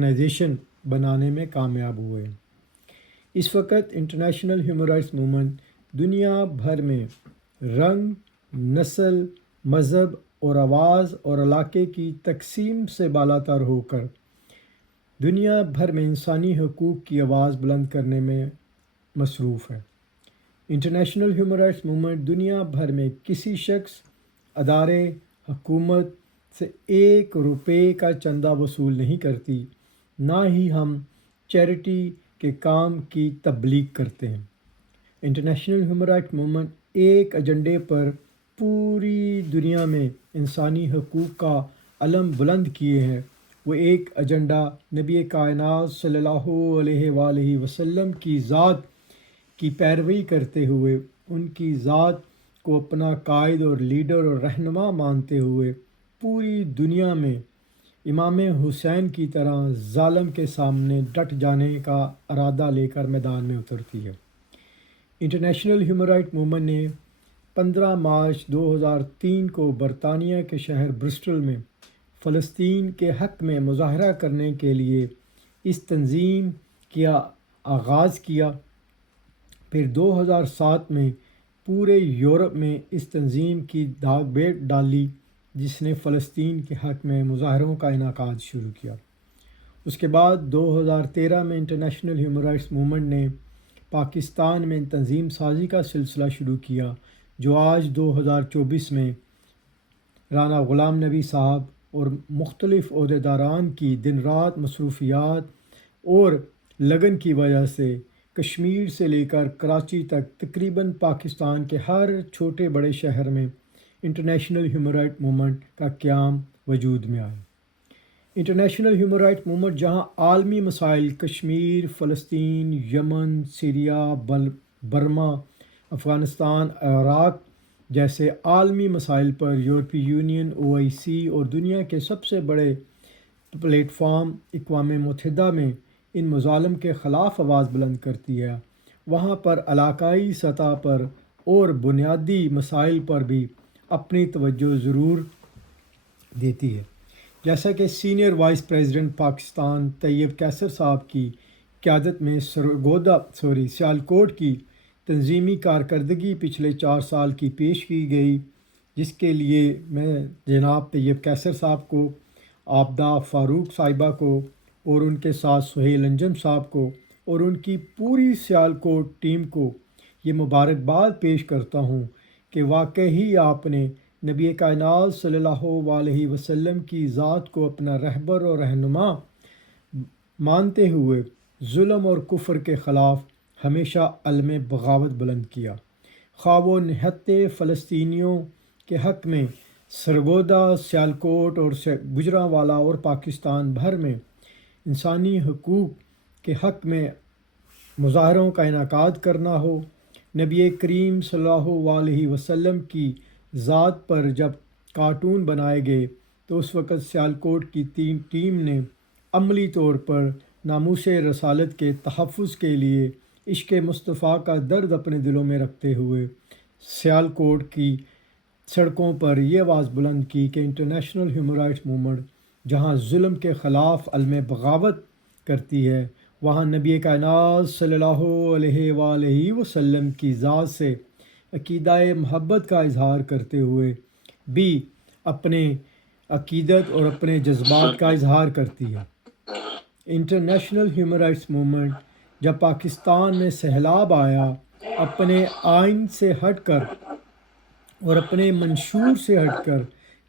Organization بنانے میں کامیاب ہوئے۔ اس وقت انٹرنیشنل ہیومن رائٹس موومنٹ دنیا بھر میں رنگ، نسل، مذہب اور آواز اور علاقے کی تقسیم سے بالاتر ہو کر دنیا بھر میں انسانی حقوق کی آواز بلند کرنے میں مصروف ہے۔ انٹرنیشنل ہیومن رائٹس موومنٹ دنیا بھر میں کسی شخص، ادارے، حکومت سے 1 روپے کا چندہ وصول نہیں کرتی، نہ ہی ہم چیریٹی کے کام کی تبلیغ کرتے ہیں۔ انٹرنیشنل ہیومن رائٹس موومنٹ ایک ایجنڈے پر پوری دنیا میں انسانی حقوق کا علم بلند کیے ہے۔ وہ ایک ایجنڈا نبی کائنات صلی اللہ علیہ وآلہ وسلم کی ذات کی پیروی کرتے ہوئے، ان کی ذات کو اپنا قائد اور لیڈر اور رہنما مانتے ہوئے پوری دنیا میں امام حسین کی طرح ظالم کے سامنے ڈٹ جانے کا ارادہ لے کر میدان میں اترتی ہے۔ انٹرنیشنل ہیومن رائٹ موومنٹ نے 15 مارچ 2003 کو برطانیہ کے شہر برسٹل میں فلسطین کے حق میں مظاہرہ کرنے کے لیے اس تنظیم کا آغاز کیا۔ پھر 2007 میں پورے یورپ میں اس تنظیم کی داغ بیٹ ڈالی، جس نے فلسطین کے حق میں مظاہروں کا انعقاد شروع کیا۔ اس کے بعد 2013 میں انٹرنیشنل ہیومن رائٹس موومنٹ نے پاکستان میں تنظیم سازی کا سلسلہ شروع کیا، جو آج 2024 میں رانا غلام نبی صاحب اور مختلف عہدیداران کی دن رات مصروفیات اور لگن کی وجہ سے کشمیر سے لے کر کراچی تک تقریباً پاکستان کے ہر چھوٹے بڑے شہر میں انٹرنیشنل ہیومن رائٹ موومنٹ کا قیام وجود میں آیا۔ انٹرنیشنل ہیومن رائٹ موومنٹ جہاں عالمی مسائل کشمیر، فلسطین، یمن، سیریا، برما، افغانستان، عراق جیسے عالمی مسائل پر یورپی یونین، OIC اور دنیا کے سب سے بڑے پلیٹ فارم اقوام متحدہ میں ان مظالم کے خلاف آواز بلند کرتی ہے، وہاں پر علاقائی سطح پر اور بنیادی مسائل پر بھی اپنی توجہ ضرور دیتی ہے۔ جیسا کہ سینئر وائس پریزیڈنٹ پاکستان طیب کیسر صاحب کی قیادت میں سیالکوٹ کی تنظیمی کارکردگی پچھلے 4 سال کی پیش کی گئی، جس کے لیے میں جناب طیب کیسر صاحب کو، عابدہ فاروق صاحبہ کو اور ان کے ساتھ سہیل انجم صاحب کو اور ان کی پوری سیالکوٹ ٹیم کو یہ مبارکباد پیش کرتا ہوں کہ واقعی آپ نے نبی کائنات صلی اللہ علیہ وسلم کی ذات کو اپنا رہبر اور رہنما مانتے ہوئے ظلم اور کفر کے خلاف ہمیشہ علم بغاوت بلند کیا، خواہ وہ نہتے فلسطینیوں کے حق میں سرگودا، سیالکوٹ اور گجرانوالہ اور پاکستان بھر میں انسانی حقوق کے حق میں مظاہروں کا انعقاد کرنا ہو۔ نبی کریم صلی اللہ علیہ وسلم کی ذات پر جب کارٹون بنائے گئے تو اس وقت سیالکوٹ کی ٹیم نے عملی طور پر ناموس رسالت کے تحفظ کے لیے عشق مصطفیٰ کا درد اپنے دلوں میں رکھتے ہوئے سیالکوٹ کی سڑکوں پر یہ آواز بلند کی کہ انٹرنیشنل ہیومن رائٹس موومنٹ جہاں ظلم کے خلاف علم بغاوت کرتی ہے، وہاں نبی کائنات صلی اللہ علیہ وآلہ وسلم کی ذات سے عقیدہ محبت کا اظہار کرتے ہوئے بھی اپنے عقیدت اور اپنے جذبات کا اظہار کرتی ہے۔ انٹرنیشنل ہیومن رائٹس موومنٹ جب پاکستان میں سیلاب آیا، اپنے آئین سے ہٹ کر اور اپنے منشور سے ہٹ کر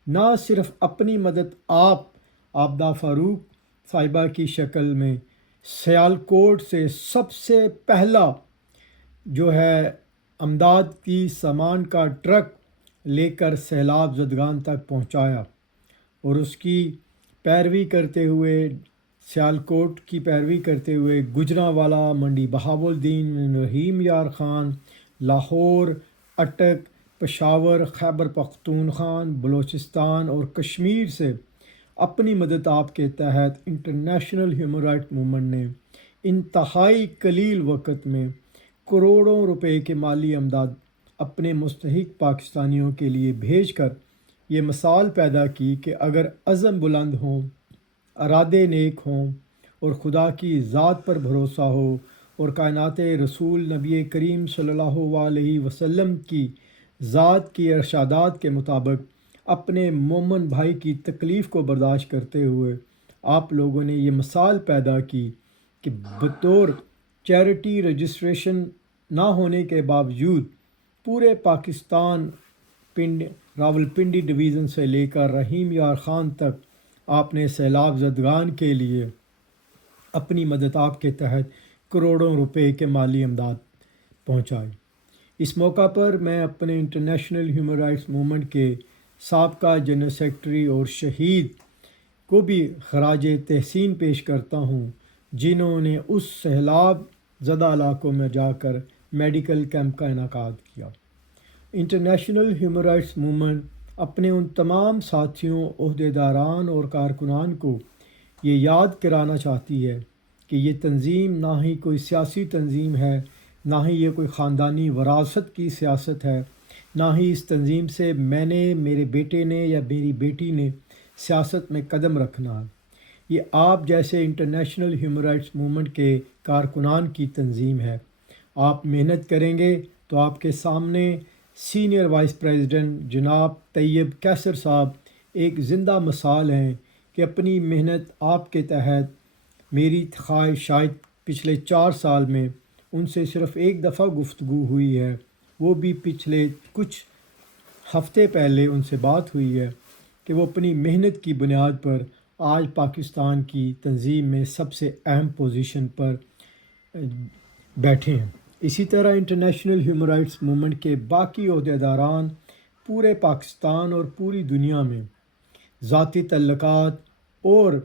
نہ صرف اپنی مدد عابدہ فاروق صاحبہ کی شکل میں سیالکوٹ سے سب سے پہلا جو ہے امداد کی سامان کا ٹرک لے کر سیلاب زدگان تک پہنچایا، اور اس کی پیروی کرتے ہوئے سیالکوٹ کی پیروی کرتے ہوئے گجرانوالہ، منڈی بہاولدین، رحیم یار خان، لاہور، اٹک، پشاور، خیبر پختونخوا، بلوچستان اور کشمیر سے اپنی مدد آپ کے تحت انٹرنیشنل ہیومن رائٹ موومنٹ نے انتہائی قلیل وقت میں کروڑوں روپے کے مالی امداد اپنے مستحق پاکستانیوں کے لیے بھیج کر یہ مثال پیدا کی کہ اگر عزم بلند ہوں، ارادے نیک ہوں اور خدا کی ذات پر بھروسہ ہو اور کائنات رسول نبی کریم صلی اللہ علیہ وسلم کی ذات کی ارشادات کے مطابق اپنے مومن بھائی کی تکلیف کو برداشت کرتے ہوئے آپ لوگوں نے یہ مثال پیدا کی کہ بطور چیریٹی رجسٹریشن نہ ہونے کے باوجود پورے پاکستان راولپنڈی ڈویژن سے لے کر رحیم یار خان تک آپ نے سیلاب زدگان کے لیے اپنی مدد آپ کے تحت کروڑوں روپے کے مالی امداد پہنچائی۔ اس موقع پر میں اپنے انٹرنیشنل ہیومن رائٹس موومنٹ کے سابقہ جنرل سیکرٹری اور شہید کو بھی خراج تحسین پیش کرتا ہوں، جنہوں نے اس سیلاب زدہ علاقوں میں جا کر میڈیکل کیمپ کا انعقاد کیا۔ انٹرنیشنل ہیومن رائٹس موومنٹ اپنے ان تمام ساتھیوں، عہدیداران اور کارکنان کو یہ یاد کرانا چاہتی ہے کہ یہ تنظیم نہ ہی کوئی سیاسی تنظیم ہے، نہ ہی یہ کوئی خاندانی وراثت کی سیاست ہے، نہ ہی اس تنظیم سے میں نے، میرے بیٹے نے یا میری بیٹی نے سیاست میں قدم رکھنا ہے۔ یہ آپ جیسے انٹرنیشنل ہیومن رائٹس موومنٹ کے کارکنان کی تنظیم ہے۔ آپ محنت کریں گے تو آپ کے سامنے سینئر وائس پریزیڈنٹ جناب طیب کیسر صاحب ایک زندہ مثال ہیں کہ اپنی محنت آپ کے تحت میری خواہش شاید پچھلے 4 سال میں ان سے صرف ایک دفعہ گفتگو ہوئی ہے، وہ بھی پچھلے کچھ ہفتے پہلے ان سے بات ہوئی ہے کہ وہ اپنی محنت کی بنیاد پر آج پاکستان کی تنظیم میں سب سے اہم پوزیشن پر بیٹھے ہیں۔ اسی طرح انٹرنیشنل ہیومن رائٹس موومنٹ کے باقی عہدیداران پورے پاکستان اور پوری دنیا میں ذاتی تعلقات اور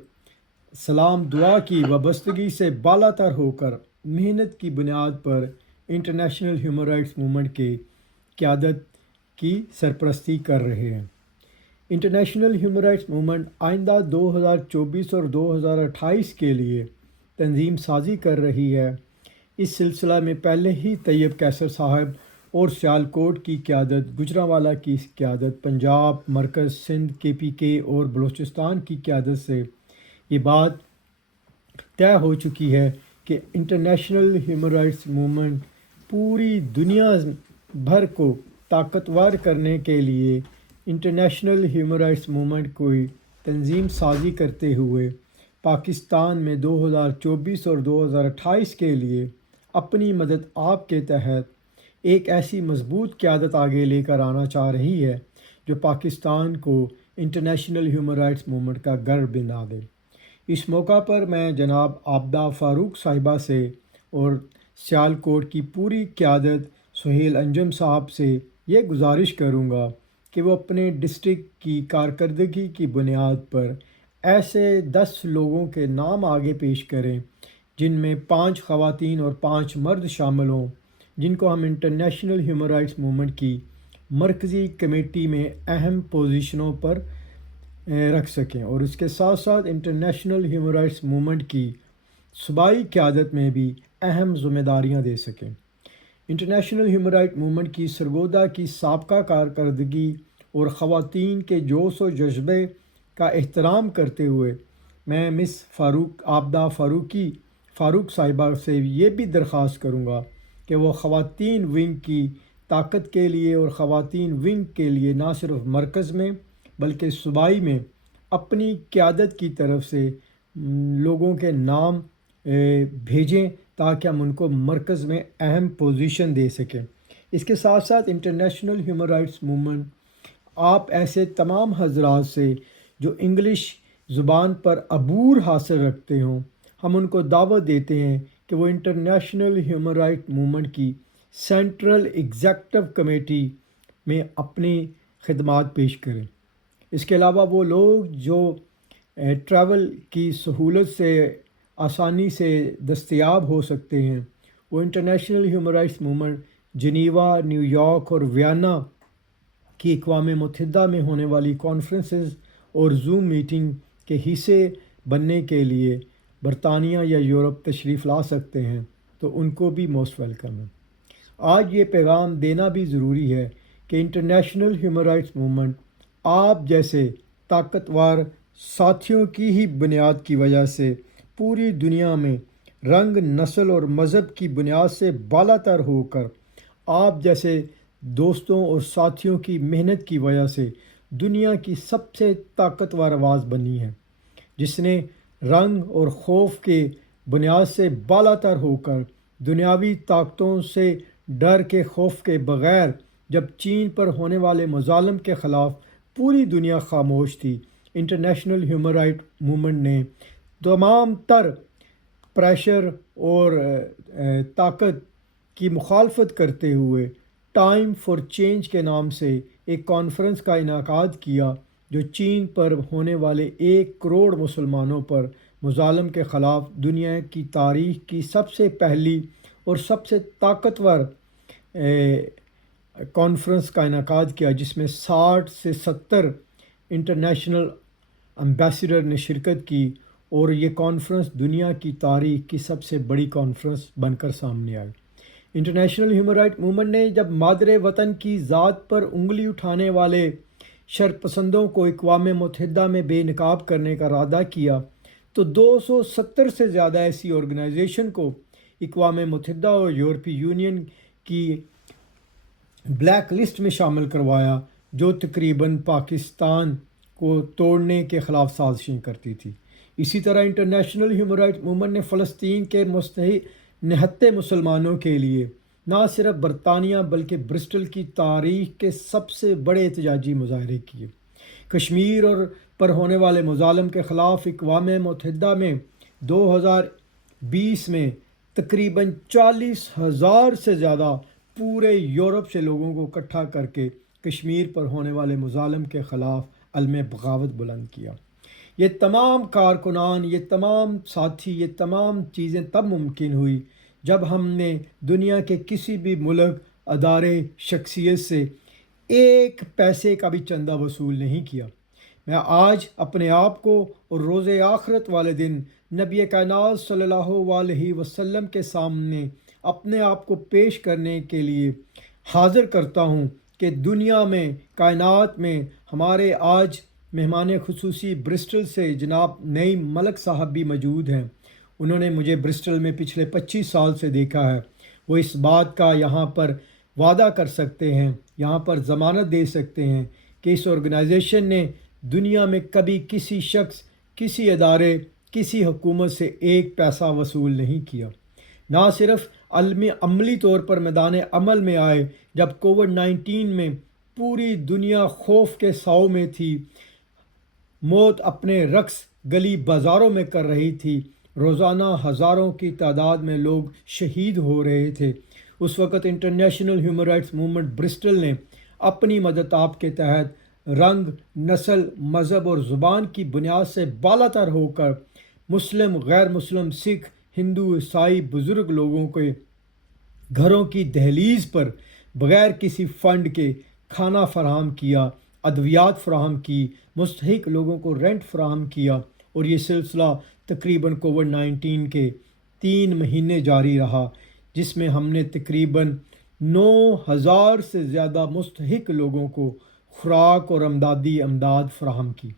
سلام دعا کی وابستگی سے بالا تر ہو کر محنت کی بنیاد پر انٹرنیشنل ہیومن رائٹس موومنٹ کے قیادت کی سرپرستی کر رہے ہیں۔ انٹرنیشنل ہیومن رائٹس موومنٹ آئندہ 2024 اور 2028 کے لیے تنظیم سازی کر رہی ہے۔ اس سلسلہ میں پہلے ہی طیب کیسر صاحب اور سیالکوٹ کی قیادت، گجرانوالہ کی قیادت، پنجاب، مرکز، سندھ، KPK اور بلوچستان کی قیادت سے یہ بات طے ہو چکی ہے کہ انٹرنیشنل ہیومن رائٹس موومنٹ پوری دنیا بھر کو طاقتور کرنے کے لیے انٹرنیشنل ہیومن رائٹس موومنٹ کو تنظیم سازی کرتے ہوئے پاکستان میں 2024 اور 2028 کے لیے اپنی مدد آپ کے تحت ایک ایسی مضبوط قیادت آگے لے کر آنا چاہ رہی ہے جو پاکستان کو انٹرنیشنل ہیومن رائٹس موومنٹ کا گڑھ بنا دے۔ اس موقع پر میں جناب عابدہ فاروق صاحبہ سے اور سیالکوٹ کی پوری قیادت سہیل انجم صاحب سے یہ گزارش کروں گا کہ وہ اپنے ڈسٹرکٹ کی کارکردگی کی بنیاد پر ایسے 10 لوگوں کے نام آگے پیش کریں جن میں 5 خواتین اور 5 مرد شامل ہوں، جن کو ہم انٹرنیشنل ہیومن رائٹس موومنٹ کی مرکزی کمیٹی میں اہم پوزیشنوں پر رکھ سکیں، اور اس کے ساتھ ساتھ انٹرنیشنل ہیومن رائٹس موومنٹ کی صوبائی قیادت میں بھی اہم ذمہ داریاں دے سکیں۔ انٹرنیشنل ہیومن رائٹ موومنٹ کی سرگودا کی سابقہ کارکردگی اور خواتین کے جوش و جذبے کا احترام کرتے ہوئے میں مس عابدہ فاروق صاحبہ سے یہ بھی درخواست کروں گا کہ وہ خواتین ونگ کی طاقت کے لیے اور خواتین ونگ کے لیے نہ صرف مرکز میں بلکہ صوبائی میں اپنی قیادت کی طرف سے لوگوں کے نام بھیجیں تاکہ ہم ان کو مرکز میں اہم پوزیشن دے سکیں۔ اس کے ساتھ ساتھ انٹرنیشنل ہیومن رائٹس موومنٹ آپ ایسے تمام حضرات سے جو انگلش زبان پر عبور حاصل رکھتے ہوں، ہم ان کو دعوت دیتے ہیں کہ وہ انٹرنیشنل ہیومن رائٹ موومنٹ کی سینٹرل ایگزیکٹو کمیٹی میں اپنی خدمات پیش کریں۔ اس کے علاوہ وہ لوگ جو ٹریول کی سہولت سے آسانی سے دستیاب ہو سکتے ہیں، وہ international human rights movement Geneva, new York اور ویانا کی اقوام متحدہ میں ہونے والی کانفرنسز اور زوم میٹنگ کے حصے بننے کے لیے برطانیہ یا یورپ تشریف لا سکتے ہیں، تو ان کو بھی موسٹ ویلکم ہے۔ آج یہ پیغام دینا بھی ضروری ہے کہ انٹرنیشنل ہیومن رائٹس موومنٹ آپ جیسے طاقتور ساتھیوں کی ہی بنیاد کی وجہ سے پوری دنیا میں رنگ، نسل اور مذہب کی بنیاد سے بالا تر ہو کر آپ جیسے دوستوں اور ساتھیوں کی محنت کی وجہ سے دنیا کی سب سے طاقتور آواز بنی ہے، جس نے رنگ اور خوف کے بنیاد سے بالا تر ہو کر دنیاوی طاقتوں سے ڈر کے خوف کے بغیر جب چین پر ہونے والے مظالم کے خلاف پوری دنیا خاموش تھی، انٹرنیشنل ہیومن رائٹ موومنٹ نے تمام تر پریشر اور طاقت کی مخالفت کرتے ہوئے ٹائم فار چینج کے نام سے ایک کانفرنس کا انعقاد کیا، جو چین پر ہونے والے 1 کروڑ مسلمانوں پر مظالم کے خلاف دنیا کی تاریخ کی سب سے پہلی اور سب سے طاقتور کانفرنس کا انعقاد کیا، جس میں 60 سے 70 انٹرنیشنل امبیسڈر نے شرکت کی، اور یہ کانفرنس دنیا کی تاریخ کی سب سے بڑی کانفرنس بن کر سامنے آئی۔ انٹرنیشنل ہیومن رائٹ موومنٹ نے جب مادر وطن کی ذات پر انگلی اٹھانے والے شرپسندوں کو اقوام متحدہ میں بے نقاب کرنے کا ارادہ کیا، تو 270 سے زیادہ ایسی آرگنائزیشن کو اقوام متحدہ اور یورپی یونین کی بلیک لسٹ میں شامل کروایا، جو تقریباً پاکستان کو توڑنے کے خلاف سازشیں کرتی تھی۔ اسی طرح انٹرنیشنل ہیومن رائٹ موومنٹ نے فلسطین کے نہتے مسلمانوں کے لیے نہ صرف برطانیہ بلکہ برسٹل کی تاریخ کے سب سے بڑے احتجاجی مظاہرے کیے۔ کشمیر پر ہونے والے مظالم کے خلاف اقوام متحدہ میں 2020 میں تقریباً 40,000 سے زیادہ پورے یورپ سے لوگوں کو اکٹھا کر کے کشمیر پر ہونے والے مظالم کے خلاف علم بغاوت بلند کیا۔ یہ تمام کارکنان، یہ تمام ساتھی، یہ تمام چیزیں تب ممکن ہوئی جب ہم نے دنیا کے کسی بھی ملک، ادارے، شخصیت سے 1 پیسے کا بھی چندہ وصول نہیں کیا۔ میں آج اپنے آپ کو اور روز آخرت والے دن نبی کائنات صلی اللہ علیہ وسلم کے سامنے اپنے آپ کو پیش کرنے کے لیے حاضر کرتا ہوں کہ دنیا میں، کائنات میں ہمارے آج مہمان خصوصی برسٹل سے جناب نعیم ملک صاحب بھی موجود ہیں۔ انہوں نے مجھے برسٹل میں پچھلے 25 سال سے دیکھا ہے۔ وہ اس بات کا یہاں پر وعدہ کر سکتے ہیں، یہاں پر ضمانت دے سکتے ہیں کہ اس آرگنائزیشن نے دنیا میں کبھی کسی شخص، کسی ادارے، کسی حکومت سے 1 پیسہ وصول نہیں کیا۔ نہ صرف عملی طور پر میدان عمل میں آئے جب کووڈ-19 میں پوری دنیا خوف کے سائے میں تھی، موت اپنے رقص گلی بازاروں میں کر رہی تھی، روزانہ ہزاروں کی تعداد میں لوگ شہید ہو رہے تھے، اس وقت international human rights movement Bristol نے اپنی مدد آپ کے تحت رنگ، نسل، مذہب اور زبان کی بنیاد سے بالا تر ہو کر مسلم، غیر مسلم، سکھ، ہندو، عیسائی، بزرگ لوگوں کے گھروں کی دہلیز پر بغیر کسی فنڈ کے کھانا فراہم کیا، ادویات فراہم کی، مستحق لوگوں کو رینٹ فراہم کیا، اور یہ سلسلہ تقریباً کووڈ-19 کے 3 مہینے جاری رہا، جس میں ہم نے تقریباً 9,000 سے زیادہ مستحق لوگوں کو خوراک اور امداد فراہم کی۔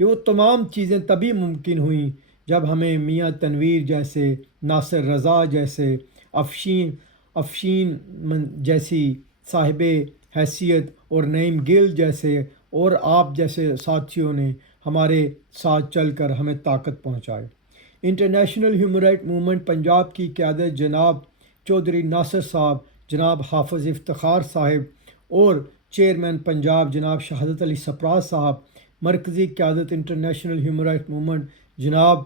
یہ وہ تمام چیزیں تبھی ممکن ہوئیں جب ہمیں میاں تنویر جیسے، ناصر رضا جیسے، افشین جیسی صاحب حیثیت اور نعیم گل جیسے اور آپ جیسے ساتھیوں نے ہمارے ساتھ چل کر ہمیں طاقت پہنچائے۔ International human right movement Punjab کی قیادت جناب چودھری ناصر صاحب، جناب حافظ افتخار صاحب اور چیئرمین پنجاب جناب شہادت علی سرفراز صاحب، مرکزی قیادت انٹرنیشنل ہیومن رائٹ موومنٹ جناب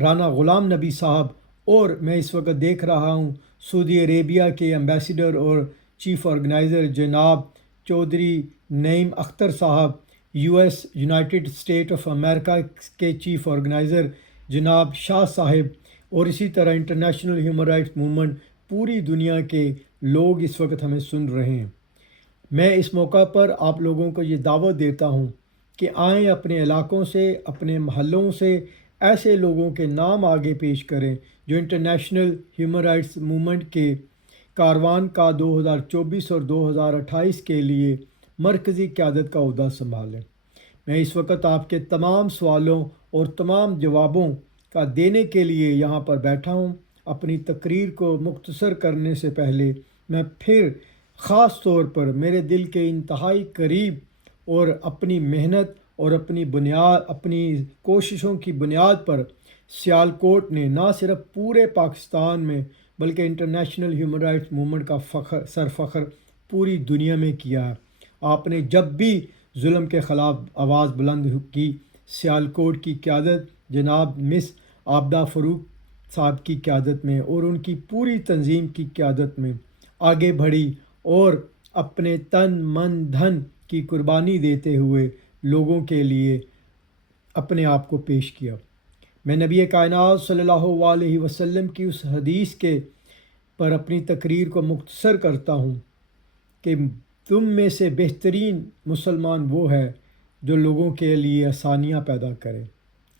رانا غلام نبی صاحب، اور میں اس وقت دیکھ رہا ہوں سعودی عربیہ کے امبیسڈر اور چیف آرگنائزر جناب چودھری نعیم اختر صاحب، یونائٹڈ اسٹیٹ آف امریکہ کے چیف آرگنائزر جناب شاہ صاحب، اور اسی طرح انٹرنیشنل ہیومن رائٹس موومنٹ پوری دنیا کے لوگ اس وقت ہمیں سن رہے ہیں۔ میں اس موقع پر آپ لوگوں کو یہ دعوت دیتا ہوں کہ آئیں، اپنے علاقوں سے، اپنے محلوں سے ایسے لوگوں کے نام آگے پیش کریں جو انٹرنیشنل ہیومن رائٹس موومنٹ کے کاروان کا 2024 اور 2028 کے لیے مرکزی قیادت کا عہدہ سنبھالیں۔ میں اس وقت آپ کے تمام سوالوں اور تمام جوابوں کا دینے کے لیے یہاں پر بیٹھا ہوں۔ اپنی تقریر کو مختصر کرنے سے پہلے میں پھر خاص طور پر میرے دل کے انتہائی قریب اور اپنی محنت اور اپنی کوششوں کی بنیاد پر سیالکوٹ نے نہ صرف پورے پاکستان میں بلکہ انٹرنیشنل ہیومن رائٹس موومنٹ کا سرفخر پوری دنیا میں کیا ہے۔ آپ نے جب بھی ظلم کے خلاف آواز بلند کی، سیالکوٹ کی قیادت جناب مس عابدہ فروخ صاحب کی قیادت میں اور ان کی پوری تنظیم کی قیادت میں آگے بڑھی اور اپنے تن من دھن کی قربانی دیتے ہوئے لوگوں کے لیے اپنے آپ کو پیش کیا۔ میں نبی کائنات صلی اللہ علیہ وسلم کی اس حدیث کے پر اپنی تقریر کو مختصر کرتا ہوں کہ تم میں سے بہترین مسلمان وہ ہے جو لوگوں کے لیے آسانیاں پیدا کرے۔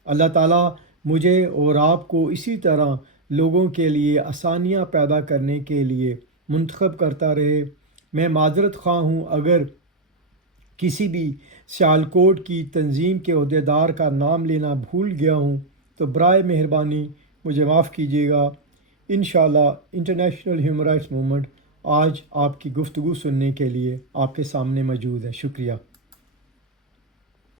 اللہ تعالیٰ مجھے اور آپ کو اسی طرح لوگوں کے لیے آسانیاں پیدا کرنے کے لیے منتخب کرتا رہے۔ میں معذرت خواہ ہوں اگر کسی بھی سیالکوٹ کی تنظیم کے عہدیدار کا نام لینا بھول گیا ہوں تو برائے مہربانی مجھے معاف کیجیے گا۔ انشاءاللہ انٹرنیشنل ہیومن رائٹس موومنٹ آج آپ کی گفتگو سننے کے لیے آپ کے سامنے موجود ہے۔ شکریہ۔